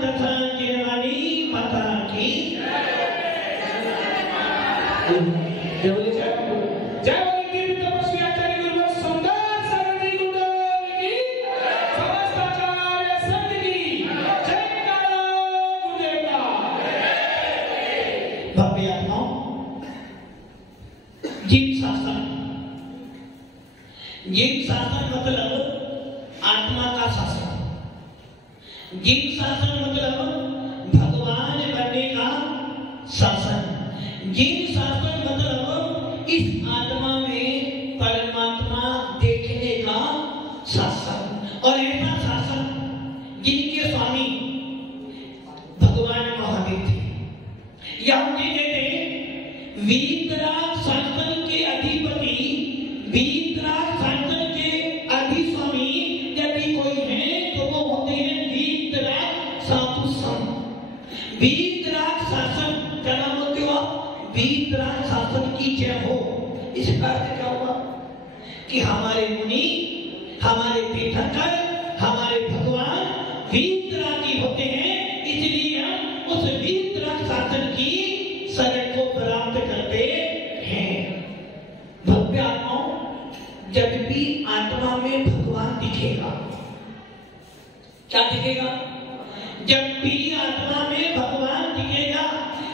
तथा जिनवानी माता की जीव शासन मतलब आत्मा का शासन, जीव शासन मतलब भगवान बनने का शासन, जीव शासन मतलब इस आत्मा में परमात्मा देखने का शासन। और ऐसा शासन जिनके स्वामी भगवान महावीर थे, या उन्हें कहते हैं वीतराग शासन के अधिपति, वीतराग शासन के अधिस्वामी यदि कोई है तो वो होते हैं वीतराग साधु संत। वीतराग शासन का नाम होते हुआ वीतराग शासन की जय हो। इसका अर्थ क्या हुआ कि हमारे मुनि, हमारे तीर्थंकर, हमारे भगवान वीतरागी होते हैं, इसलिए हम उस वीतराग शासन की शरण को प्राप्त करते हैं। भव्य आत्माओं, जब भी आत्मा में भगवान दिखेगा, क्या दिखेगा? जब भी आत्मा में भगवान दिखेगा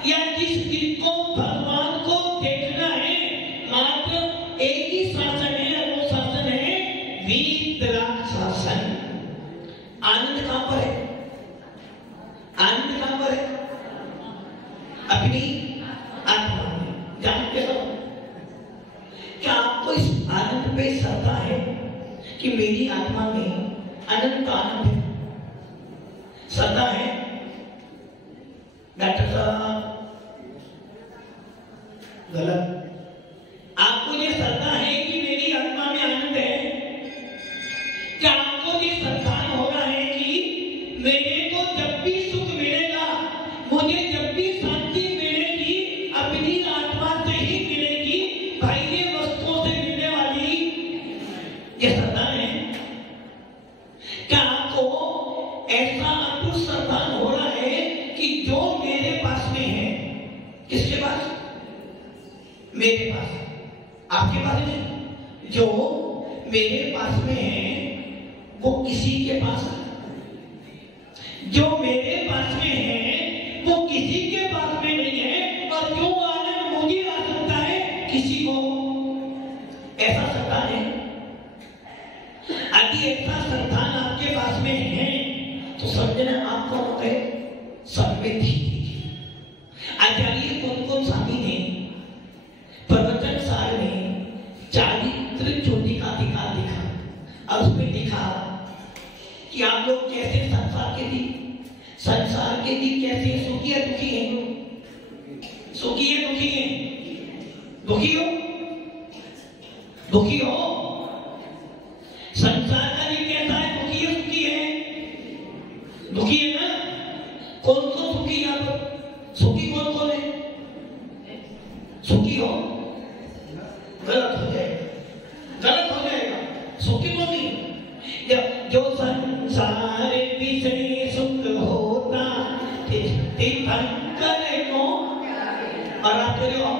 या जिस जिनको भगवान को देखना है, मात्र एक ही शासन है, वो शासन है वीतराग शासन। आनंद कहां पर है? आनंद कहां पर है? अपनी आत्मा में। जानते हो क्या आपको इस आनंद पे श्रद्धा है कि मेरी आत्मा में अनंत आनंद है? श्रद्धा है? डॉक्टर साहब गलत। आपको ये श्रद्धा है कि मेरी आत्मा में आनंद है? क्या आपको ये श्रद्धा हो रहा है कि मेरे को जब भी सुख मिलेगा, मुझे जब भी शांति मिलेगी, अपनी आत्मा से ही मिलेगी, बाह्य वस्तुओं से मिलने वाली ये श्रद्धा है? क्या आपको ऐसा अटूट श्रद्धा हो रहा है कि जो मेरे पास में है, किसके पास? मेरे पास। आपके पास नहीं, जो मेरे पास में है वो किसी के पास है। जो मेरे पास में है वो किसी के पास में नहीं है, और जो आनंद मुझे आ सकता है किसी को, ऐसा श्रद्धा है। यदि ऐसा श्रद्धा आपके पास में है तो समझना आपको होते समृद्धि। आचार्य कौन स्वामी ने प्रवचन सार में चारित्र ज्योति का अधिकार लिखा, और उसमें लिखा कि आप लोग कैसे संसार के दिन कैसे सुखी है दुखी है? सुखी है दुखी है? दुखी हो? दुखी हो? संसार का दिन कैसा है? दुखी है सुखी है? दुखी है ना? कौन कौन सुखी है? सुखी कौन कौन है? सुखी हो? गलत हो जाएगा, गलत हो जाएगा। सुखी कौन नहीं? जो संसार विषय सुख होता तीर्थंकर को। और आप कह रहे हो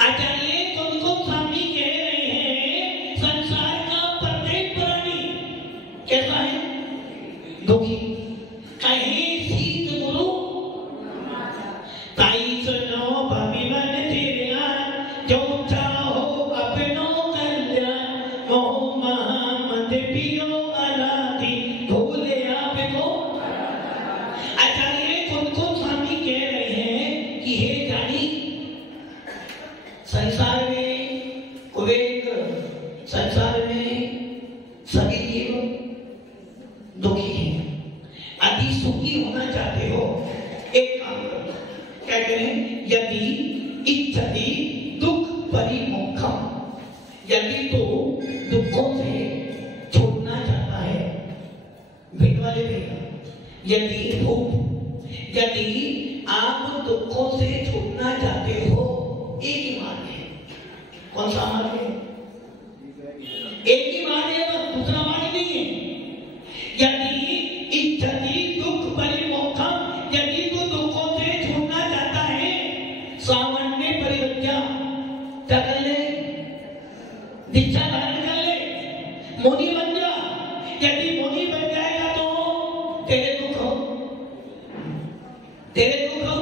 आचार्य तुमको स्वामी कह रहे हैं संसार का प्रत्येक प्राणी कैसा है? दुखी। कहीं शीत गुरु ताई सुनो भविमन तेरा, जो चाहो अपनो कल्याण, मोह महामद पियो अनादि भूले आपको। आचार्य खुद स्वामी कह रहे हैं कि हे जानी, संसार में कुबेर, संसार में सभी जीव दुखी हैं। यदि सुखी होना चाहते हो एक काम करो, क्या करें? यदि इच्छति दुख परिमुखम, यदि तो दुखों से छूटना चाहता है, भेट वाले भैया, यदि आप दुखों से छूटना चाहते हो, एक ही मार्ग है। कौन सा मार्ग है? एक ही मार्ग है, बस दूसरा मार्ग नहीं है। यदि इच्छति दुख तेरे दुख हो, तेरे दुख हो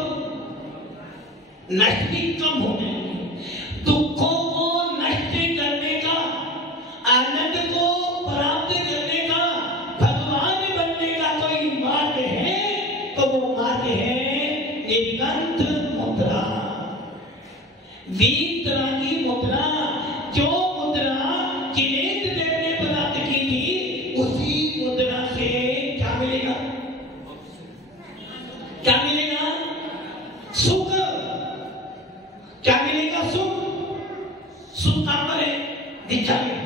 नष्ट भी कम हो जाएंगे। दुखों को नष्ट करने का, आनंद को प्राप्त करने का, भगवान बनने का कोई मार्ग है तो वो मार्ग है निर्गंध मुद्रा, 20 तरह की मुद्रा। जो मुद्रा किलेंद देव ने प्राप्त की थी, उसी मुद्रा से क्या मिलेगा? क्या मिलेगा? सुख। क्या मिलेगा? सुख। सुख कहां पर है? दीक्षा में।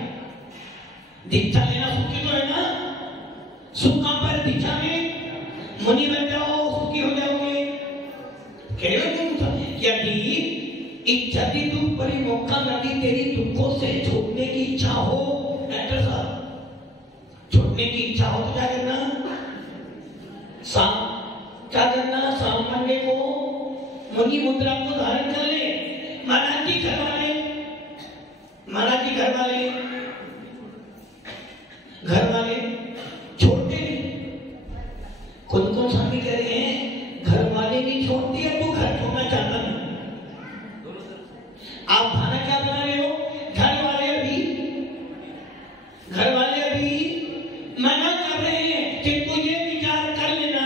दीक्षा लेना सुखी तो है ना? सुख कहां पर? दीक्षा में। मुनि बन जाओ, सुखी हो जाओगे। यदि इच्छति दुख परिमोक्खा नदी, तेरी दुखों से छूटने की इच्छा हो, डॉक्टर साहब, छूटने की इच्छा हो तो क्या करना? क्या करना? सामान्य को मुनि मुद्रा को धारण कर ले। महाराज जी घर वाले, महाराज जी घर वाले, घर वाले छोड़ते नहीं। कौन कौन स्वामी कह रहे हैं घर वाले नहीं छोड़ते हैं, तो घर छोड़ना चाहता नहीं। आप खाना क्या बना रहे हो? घर वाले अभी मना कर रहे हैं कि तू ये विचार कर लेना,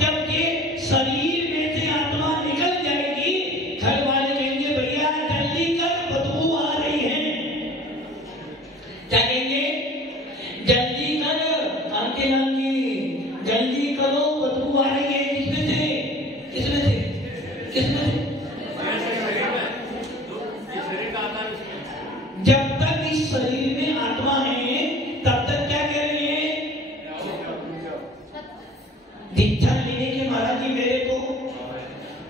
जब ये शरीर में से आत्मा निकल जाएगी, घर वाले कहेंगे भैया जल्दी कर, बदबू आ रही है। क्या कहेंगे? जल्दी कर कांतिलाल जी, जल्दी करो, बदबू आ रही है। किसमें से? किसमें से? किसमें से? जब तक इस शरीर में आत्मा है, तब तक क्या कह रहे हैं? दीक्षा लेने के महाराज जी मेरे को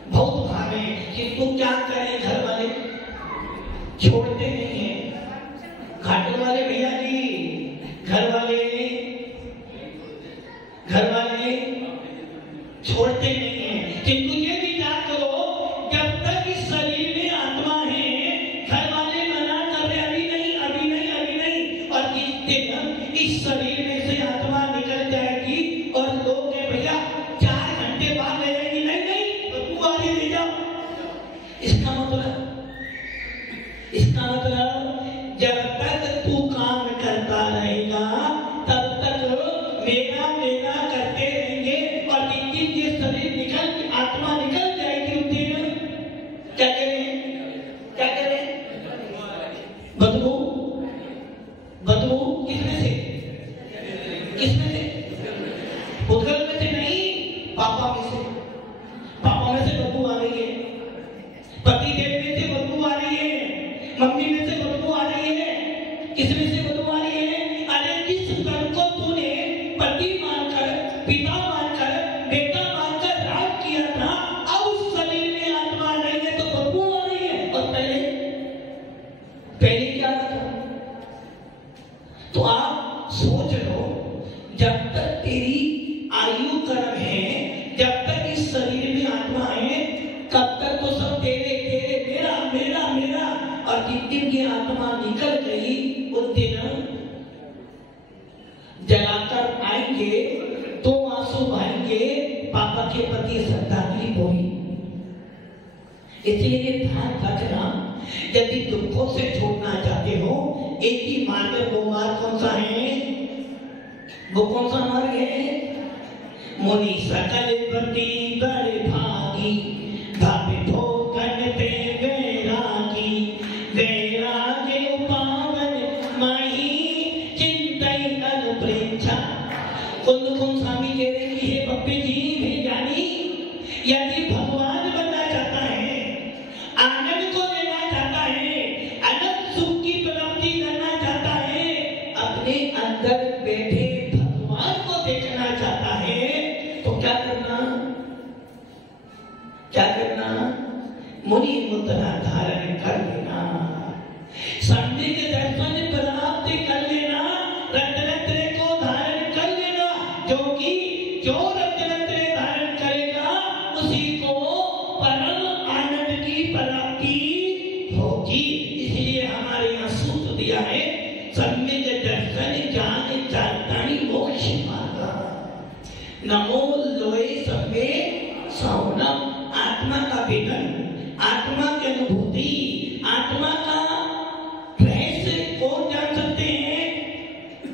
बहुत भाव है कि तू क्या करें। घर वाले छोड़ते नहीं है। घाटों वाले भैया जी, घर वाले छोड़ते नहीं है। किंतु ये विचार करो, जब तक इस शरीर में आत्मा है, घर वाले मना कर रहे अभी नहीं, अभी नहीं, अभी नहीं। और जिस दिन इस शरीर में से आत्मा निकल जाएगी और लोग ने भैया 4 घंटे बाद ले जाएंगी, नहीं नहीं बदबू आ रही, ले जाओ। इसका मतलब जब तक तू काम करता रहेगा, तब तक मेरा मेरा करते रहेंगे। और जिस दिन ये शरीर निकल, आत्मा निकल जाएगी, उस दिन क्या करें? क्या करें? बदबू। बदबू किसमें से? किसमें से? भूतगल में से नहीं, पापा में से। पापा में से बदबू आ रही है, पति देव में से बदबू आ रही है, मम्मी में से बदबू आ रही है। किसमें से बदबू आ रही है? अरे जिस कर्म को तूने पति मानकर, पिता मानकर, बेटा मानकर राग किया था, अब उस शरीर में आत्मा नहीं है तो बदबू आ रही है। और पहले क्या था? तो आप सोच लो, जब तक तेरी आयु कर्म है, जब तक इस शरीर में आत्मा है, तब तक तो सब तेरे तेरे, मेरा मेरा मेरा। और जिस दिन की आत्मा निकल गई, उस दिन जलाकर आएंगे, 2 आंसू बहाएंगे, पापा के प्रति श्रद्धांजलि होगी। इसलिए ध्यान रखना, यदि दुखों से छूटना चाहते हो, एक ही मार्ग है। वो मार्ग कौन सा है? वो कौन सा मार्ग है? मुनि सकल प्रति बड़े भागी, भावे भोगन पे वैरागी, वैराग्य पावन माही चिंतन अनुप्रेक्षा। कौन स्वामी कह रहे हैं हे बप्पी जी, भी जानी, यदि भगवान बनना चाहता है, आनंद को लेना चाहता है, अनंत सुख की प्राप्ति करना चाहता है, अपने अंदर बैठे भगवान को देखना चाहता है, तो क्या करना? क्या करना? मुनि मुद्रा धारण कर लेना, सम्यक दर्शन प्राप्त कर लेना, रत्नत्रय को धारण कर लेना। जो रत्नत्रय धारण करेगा, उसी को परम आनंद की प्राप्ति होगी। इसलिए हमारे यहाँ सूत्र दिया है, सम्यक दर्शन ज्ञान चारितानि मोक्ष मार्ग। नमो लोए सबे सौनम। आत्मा का वेदन, आत्मा की अनुभूति, आत्मा का रहस्य कौन जान सकते हैं?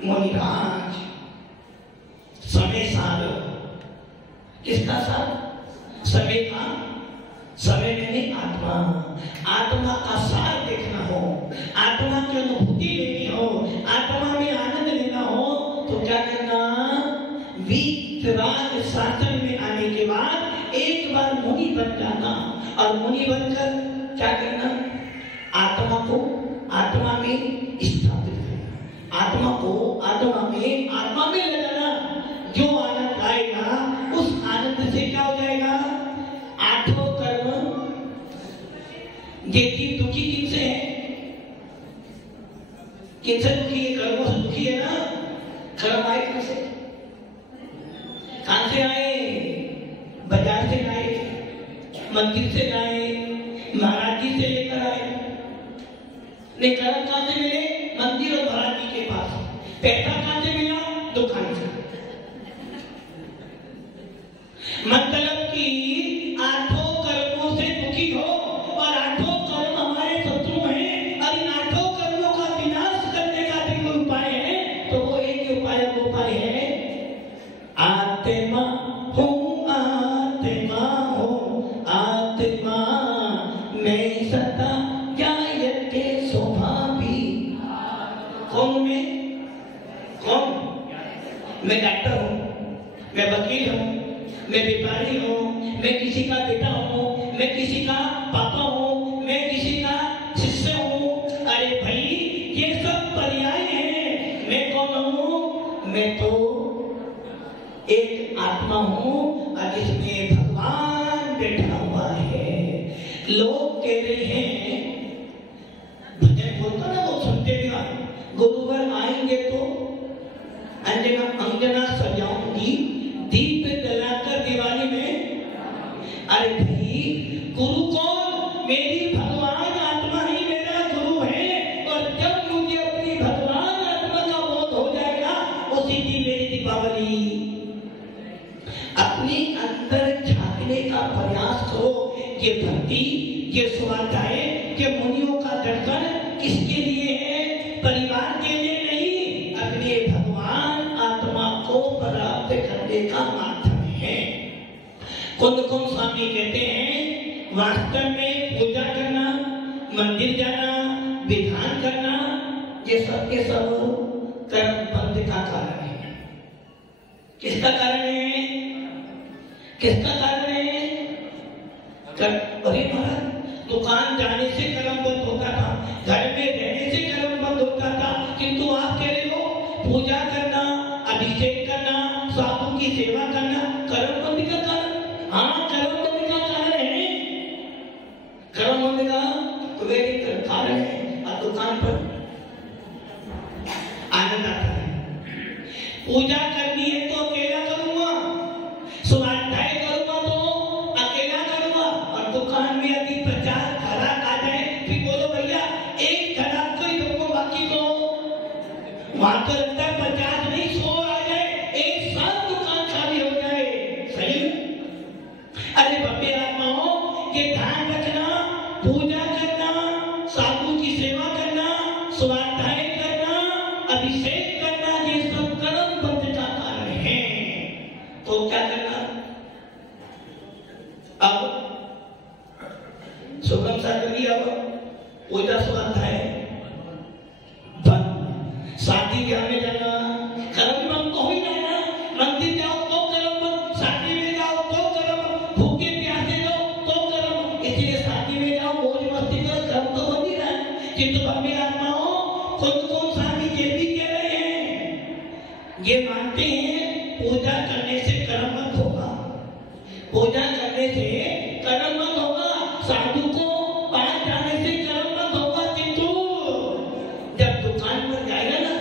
मुनिराज। समय सार, किसका सार? समय का। समय में आत्मा, आत्मा का सार देखना हो, आत्मा की अनुभूति लेनी हो, आत्मा में आनंद लेना हो तो क्या करना? वीतराग शासन में आने के बाद एक बार मुनि बन जाना, और मुनि बनकर क्या करना? आत्मा को आत्मा में स्थापित करना, आत्मा को आत्मा में लगाना। जो आनंद आएगा उस आनंद से क्या हो जाएगा? आठों कर्म। ये जीव दुखी किनसे है? किनसे दुखी है? कर्मों से दुखी है ना। कर्म आए कहां से? कहां से आए? बाजार से आए, मंदिर से आए, महाराज जी से लेकर आए। नहीं, कर्म कहां से मिले? मंदिर और महाराज जी के पास। पैसा कहां से मिला? दुकान से। मतलब कि आठों कर्मों से दुखी हो, और आठों कर्म हमारे शत्रु हैं, और इन आठों कर्मों का विनाश करने का भी कोई उपाय है तो वो एक ही उपाय है। आत्मा हूँ, आत्मा हूँ, आत्मा मैं सदा जायते स्वभावी। कौन मैं? कौन? मैं डॉक्टर हूँ, मैं वकील हूँ, मैं व्यापारी हूँ, मैं किसी का बेटा हूँ, मैं किसी का पापा हूँ, मैं किसी का शिष्य हूँ। अरे भाई, ये सब पर्याय हैं। मैं कौन हूँ? मैं तो एक आत्मा हूँ, और जिसमें भगवान बैठा हुआ है। लोग कह रहे हैं, भजन बोलता ना, वो सुनते भी आ, गुरुवर आएंगे तो अंजना सजाऊंगी दीप जलाकर दिवाली में। अरे भाई, गुरु कौन? मेरी भगवान आत्मा ही मेरा गुरु है। और जब मुझे अपनी भगवान आत्मा का बोध हो जाएगा, उसी दिन मेरी दीपावली। अपने अंदर झांकने का प्रयास करो। ये भक्ति, ये स्वाध्याय, ये मुनियों का दर्शन किसके लिए है? परिवार के लिए नहीं, अपने भगवान आत्मा को प्राप्त करने का माध्यम है। कुंद स्वामी कहते हैं, वास्तव में पूजा करना, मंदिर जाना, विधान करना, ये सब के सब कर्म बंध का कारण है। किसका कारण है? किसका कारण है? अरे महाराज, दुकान जाने से कर्म बंद होता था, घर में रहने से कर्म बंद होता था, किंतु आप कह रहे हो पूजा करना, अभिषेक करना, साधु की सेवा करना कर्म बंद का कारण? हाँ, कर्म बंद का कारण है। कर्म बंद का तो वही कारण है। अब दुकान पर आनंद आता है। पूजा करनी है तो अकेला करूंगा, स्वाध्याय करूंगा तो अकेला करूंगा, और दुकान में यदि 50 ग्राहक आ जाए, फिर बोलो भैया एक ग्राहक को ही दो, बाकी को वहां तो लगता है 50 नहीं 100 आ जाए, एक साथ दुकान खाली हो जाए। सही? अरे बब्बे आत्माओं, ये ध्यान रखना, पूजा करना, साधु की सेवा करना, स्वाध्याय करना, अभिषेक करना, ये सब कर्म बंध का कारण है। तो क्या करना? अब सुगम सा करिए। अब पूजा स्वाध्याय बंद, शादी ब्याह में जाना कर्म बंद तो हो ही जाना। मंदिर जाओ तो कर्म बंद, शादी में जाओ तो कर्म, भूखे प्यासे जाओ तो कर्म। इसलिए शादी में जाओ, मौज मस्ती करो, कर्म तो बंद ही रहा है। किंतु अपनी आत्माओं, खुद को स्वामी जी भी कह रहे हैं, ये मानते हैं पूजा करने से कर्म बंद होगा, पूजा करने से कर्म बंद होगा, साधु को पास जाने से कर्म बंद होगा। किंतु जब दुकान पर जाएगा ना,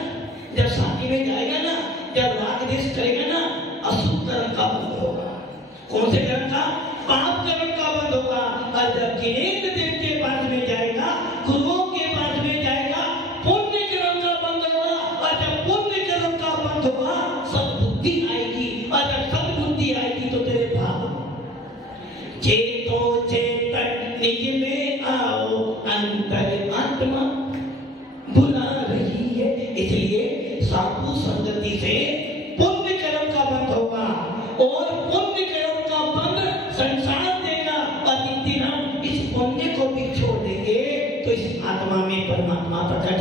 जब शादी में जाएगा ना, जब राग देश करेगा ना, अशुभ कर्म का बंद होगा। कौन से कर्म का? पाप कर्म का बंद होगा। और जब जिनेन्द्र देव के पास में जाएगा, गुरुओं के पास में जाएगा, पुण्य कर्म का बंद होगा। और जब पुण्य कर्म का बंद होगा, सद्बुद्धि आएगी, और जब सद्बुद्धि चेतो चेतन निज में आओ, अंतर आत्मा बुला रही है। इसलिए साधु संगति से पुण्य कर्म का बंध होगा और पुण्य कर्म का बंध संसार देगा। और यदि हम इस पुण्य को भी छोड़ देंगे तो इस आत्मा में परमात्मा प्रकट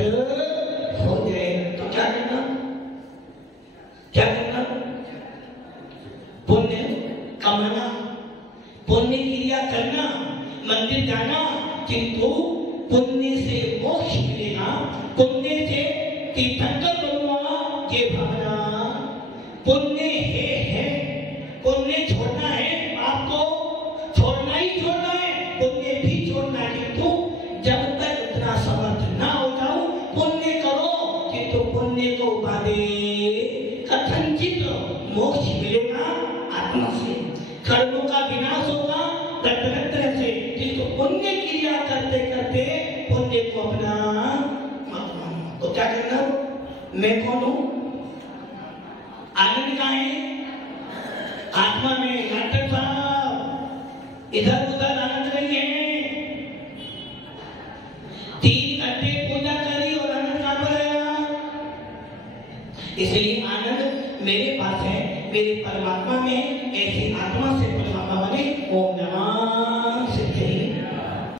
हो जाए। तो क्या करना, क्या करना? पुण्य कमाना, पुण्य क्रिया करना, मंदिर जाना, किंतु पुण्य से मोक्ष मिलेगा, पुण्य से तीर्थंकर बनूंगा ये भावना। पुण्य है, पुण्य छोड़ना है, आपको छोड़ना ही छोड़ना है, पुण्य भी छोड़ना है। किंतु जब तक इतना समर्थ ना हो जाऊं, पुण्य करो किंतु पुण्य को उपाधि कथनचित मोक्ष मिलेगा आत्मा से, कर्मों का विनाश होगा तरह से। किंतु पुण्य क्रिया करते करते पुण्य को अपना मत मानो। तो क्या करना? मैं कौन हूं? आनंद कहां है? आत्मा में। डॉक्टर साहब इधर उधर आनंद नहीं है। 3 घंटे पूजा करी और आनंद कहां पर आया? इसलिए आनंद मेरे पास है, मेरे परमात्मा में है।